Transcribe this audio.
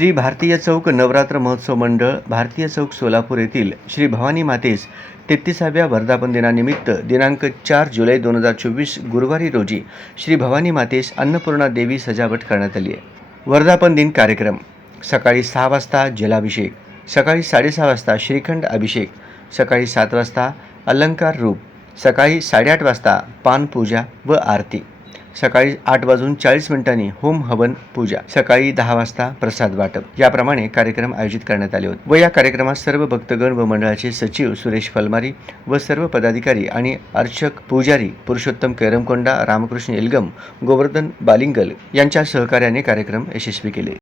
श्री भारतीय चौक नवरात्र महोत्सव मंडळ, भारतीय चौक सोलापूर येथील श्री भवानी मातेस 33व्या वर्धापन दिनानिमित्त दिनांक 4 जुलै 2024 गुरुवारी रोजी श्री भवानी मातेस अन्नपूर्णा देवी सजावट करण्यात आली आहे. वर्धापन दिन कार्यक्रम सकाळी 6 वाजता जलाभिषेक, सकाळी 6:30 वाजता श्रीखंड अभिषेक, सकाळी 7 वाजता अलंकार रूप, सकाळी 8:30 वाजता पान पूजा व आरती, सकाळी 8:40 होम हवन पूजा, सकाळी 10 वाजता प्रसाद वाटप याप्रमाणे कार्यक्रम आयोजित करण्यात आले होते व या कार्यक्रमात सर्व भक्तगण व मंडळाचे सचिव सुरेश फलमारी व सर्व पदाधिकारी आणि अर्चक पुजारी पुरुषोत्तम कैरमकोंडा, रामकृष्ण एलगम, गोवर्धन बालिंगल यांच्या सहकार्याने कार्यक्रम यशस्वी केले.